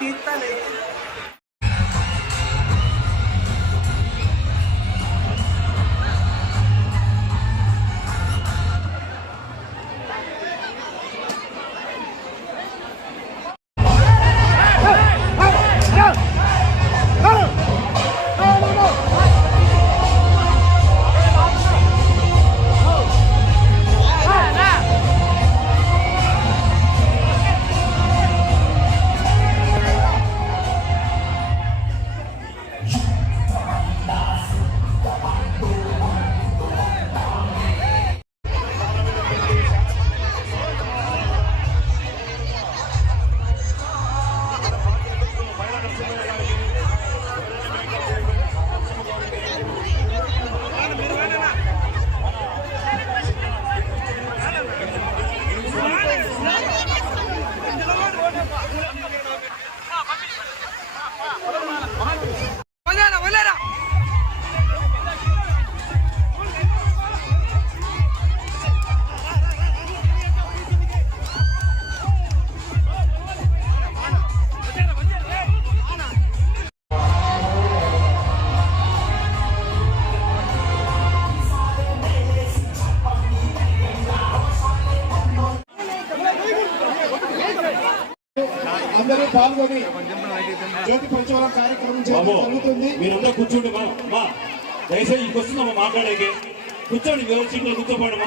తీర్తాలే. అందరూ పాల్గొని జ్యోతి పంచవరం కార్యక్రమం జరుగుతుంది. మీరందరూ కూర్చోండి మా దయచేసి వస్తుందమ్మా మాట్లాడేకి. కూర్చోండి, సీట్లో కూర్చోపోండి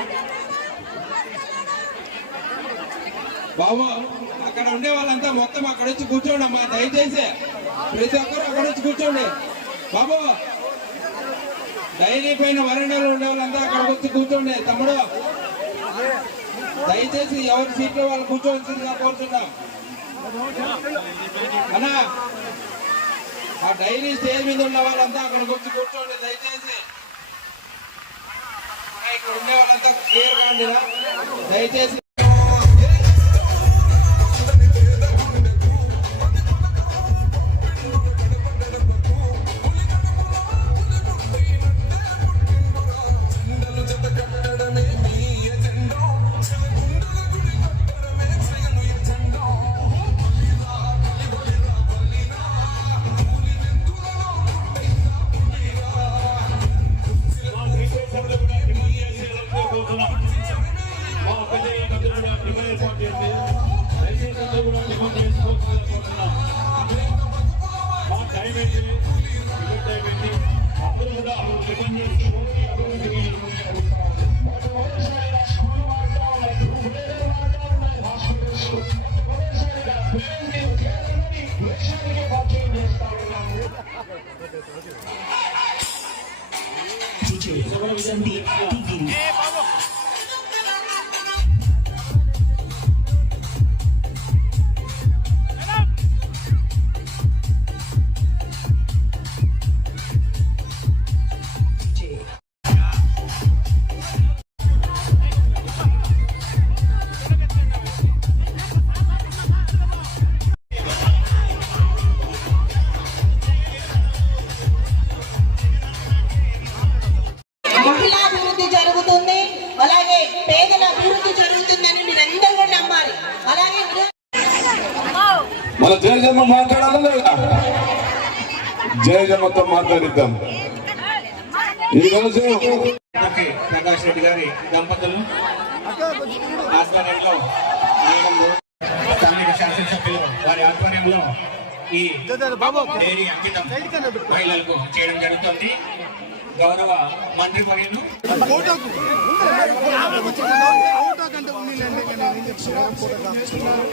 బాబు. అక్కడ ఉండే వాళ్ళంతా మొత్తం అక్కడ వచ్చి కూర్చోండి అమ్మా, దయచేసి ప్రతి ఒక్కరు అక్కడ వచ్చి కూర్చోండి బాబు. డైరీ పైన వరండాలో ఉండే వాళ్ళంతా అక్కడికి వచ్చి కూర్చోండి. తమ్ముడు దయచేసి ఎవరి సీట్లో వాళ్ళు కూర్చోవలసిందిగా కోరుతున్నాం అన్నా. ఆ డైరీ స్టేజ్ మీద ఉన్న వాళ్ళంతా అక్కడికి వచ్చి కూర్చోండి దయచేసి. ఇక్కడ ఉండే వాళ్ళంతా క్లియర్ కాండి దయచేసి. జరుగుతుంది, అలాగే పేదల అభివృద్ధి జరుగుతుందని మీరందరూ కూడా నమ్మాలి. అలాగే మన జయజమ్మ మాట్లాడాలి లేదా? జయజమ్మతో మాట్లాడిద్దాం. ఈరోజు ప్రకాష్ రెడ్డి గారి దంపతులు ఆధ్వర్యంలో స్థానిక శాసనసభ్యులు వారి ఆధ్వర్యంలో ఈ డైరీ అంకితం మహిళలకు చేయడం జరుగుతుంది. గౌరవ మంత్రి వర్యులు చేస్తున్నారు.